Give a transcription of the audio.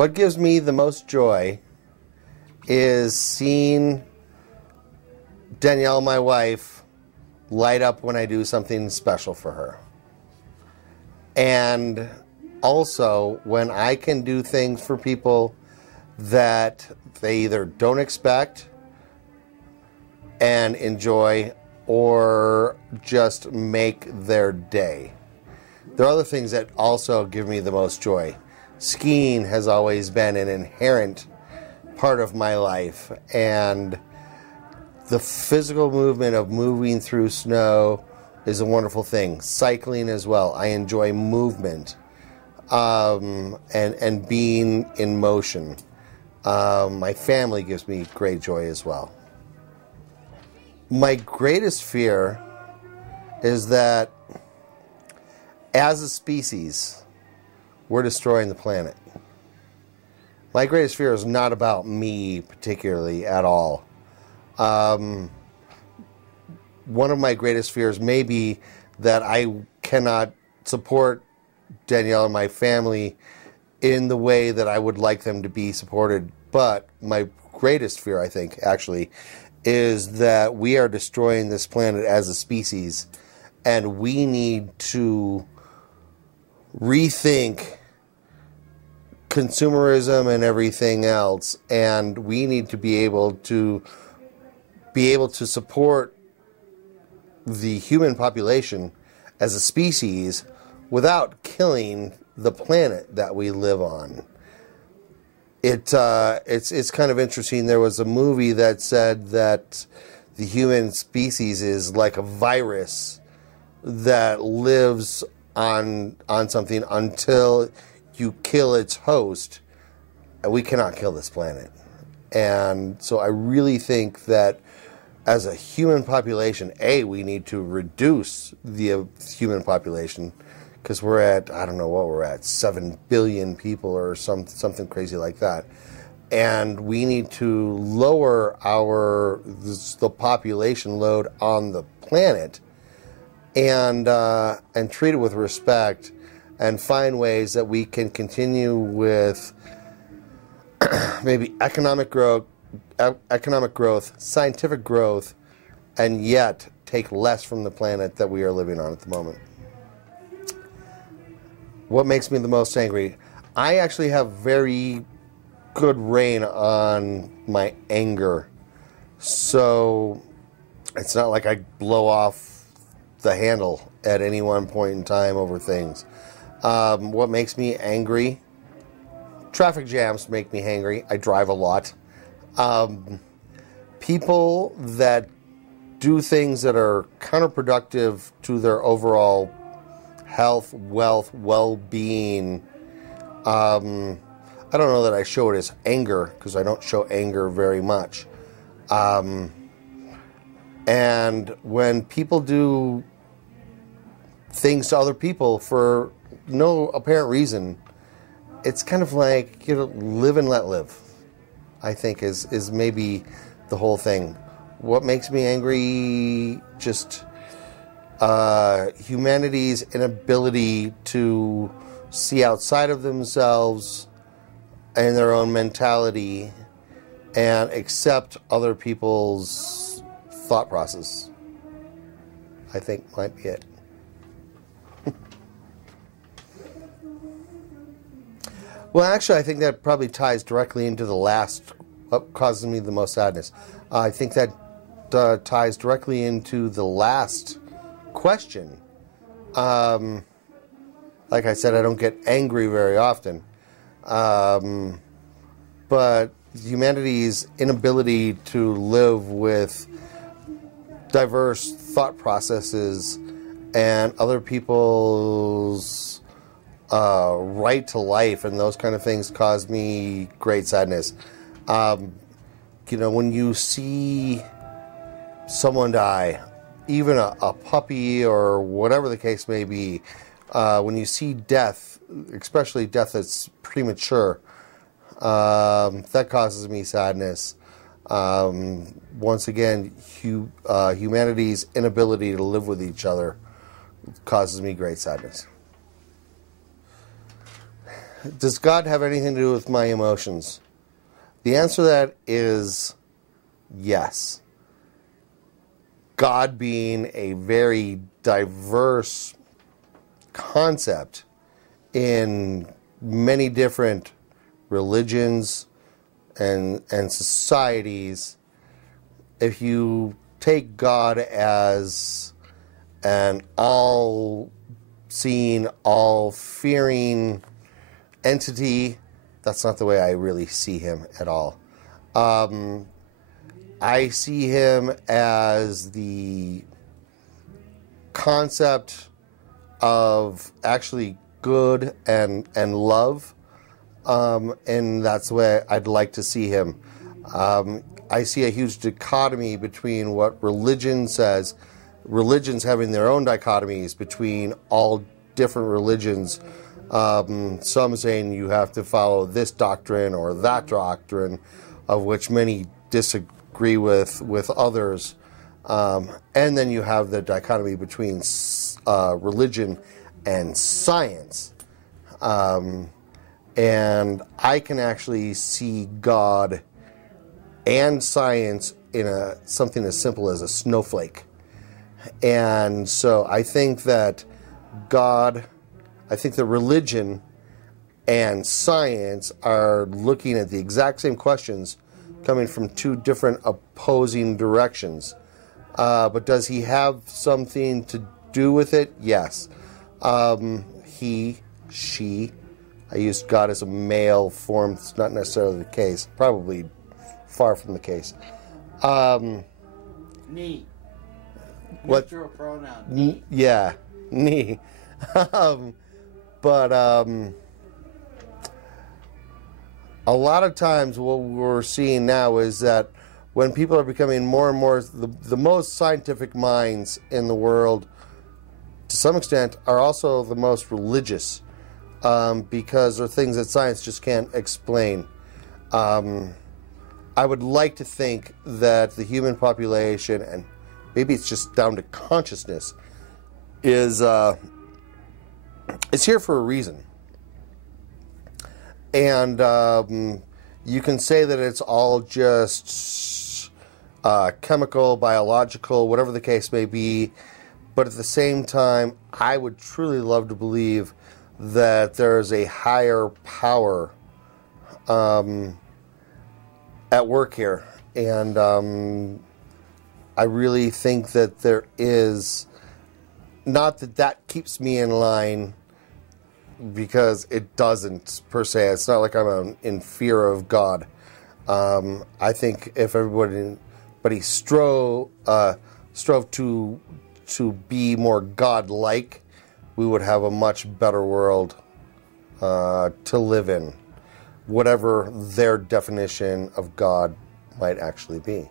What gives me the most joy is seeing Danielle, my wife, light up when I do something special for her. And also when I can do things for people that they either don't expect and enjoy or just make their day. There are other things that also give me the most joy. Skiing has always been an inherent part of my life, and the physical movement of moving through snow is a wonderful thing. Cycling as well. I enjoy movement and being in motion. My family gives me great joy as well. My greatest fear is that as a species, we're destroying the planet. My greatest fear is not about me particularly at all. One of my greatest fears may be that I cannot support Danielle and my family in the way that I would like them to be supported. But my greatest fear, I think, actually, is that we are destroying this planet as a species, and we need to rethink consumerism and everything else, and we need to be able to support the human population as a species without killing the planet that we live on. It's kind of interesting. There was a movie that said that the human species is like a virus that lives on something until you kill its host, and we cannot kill this planet. And so I really think that as a human population, we need to reduce the human population, because we're at, I don't know what we're at, 7 billion people or something crazy like that. And we need to lower the population load on the planet and treat it with respect and find ways that we can continue with maybe economic growth, scientific growth, and yet take less from the planet that we are living on at the moment. What makes me the most angry? I actually have very good rein on my anger. So it's not like I blow off the handle at any one point in time over things. What makes me angry? Traffic jams make me angry. I drive a lot. People that do things that are counterproductive to their overall health, wealth, well-being. I don't know that I show it as anger, because I don't show anger very much. And when people do things to other people for no apparent reason, it's kind of like, live and let live, I think is maybe the whole thing. What makes me angry? Just humanity's inability to see outside of themselves and their own mentality and accept other people's thought process, I think might be it. Well, actually, I think that probably ties directly into the last, what causes me the most sadness. I think that ties directly into the last question. Like I said, I don't get angry very often. But humanity's inability to live with diverse thought processes and other people's right to life and those kind of things cause me great sadness. When you see someone die, even a puppy or whatever the case may be, when you see death, especially death that's premature, that causes me sadness. Once again, humanity's inability to live with each other causes me great sadness. Does God have anything to do with my emotions? The answer to that is yes. God being a very diverse concept in many different religions and societies, if you take God as an all-seeing, all-fearing entity, that's not the way I really see him at all. I see him as the concept of actually good and love, and that's the way I'd like to see him. I see a huge dichotomy between what religion says, religions having their own dichotomies between all different religions. Some saying you have to follow this doctrine or that doctrine, of which many disagree with others. And then you have the dichotomy between religion and science. And I can actually see God and science in something as simple as a snowflake. And so I think that God, I think that religion and science are looking at the exact same questions coming from two different opposing directions. But does he have something to do with it? Yes. He, she, I used God as a male form. It's not necessarily the case. Probably far from the case. Me. What? Neutral pronoun. Me. Yeah, me. But a lot of times what we're seeing now is that when people are becoming more and more, the most scientific minds in the world, to some extent, are also the most religious, because there are things that science just can't explain. I would like to think that the human population, and maybe it's just down to consciousness, is here for a reason. And you can say that it's all just chemical, biological, whatever the case may be. But at the same time, I would truly love to believe that there is a higher power at work here. And I really think that there is, not that that keeps me in line, because it doesn't per se. It's not like I'm in fear of God. I think if everybody strove to be more God-like, we would have a much better world to live in, whatever their definition of God might actually be.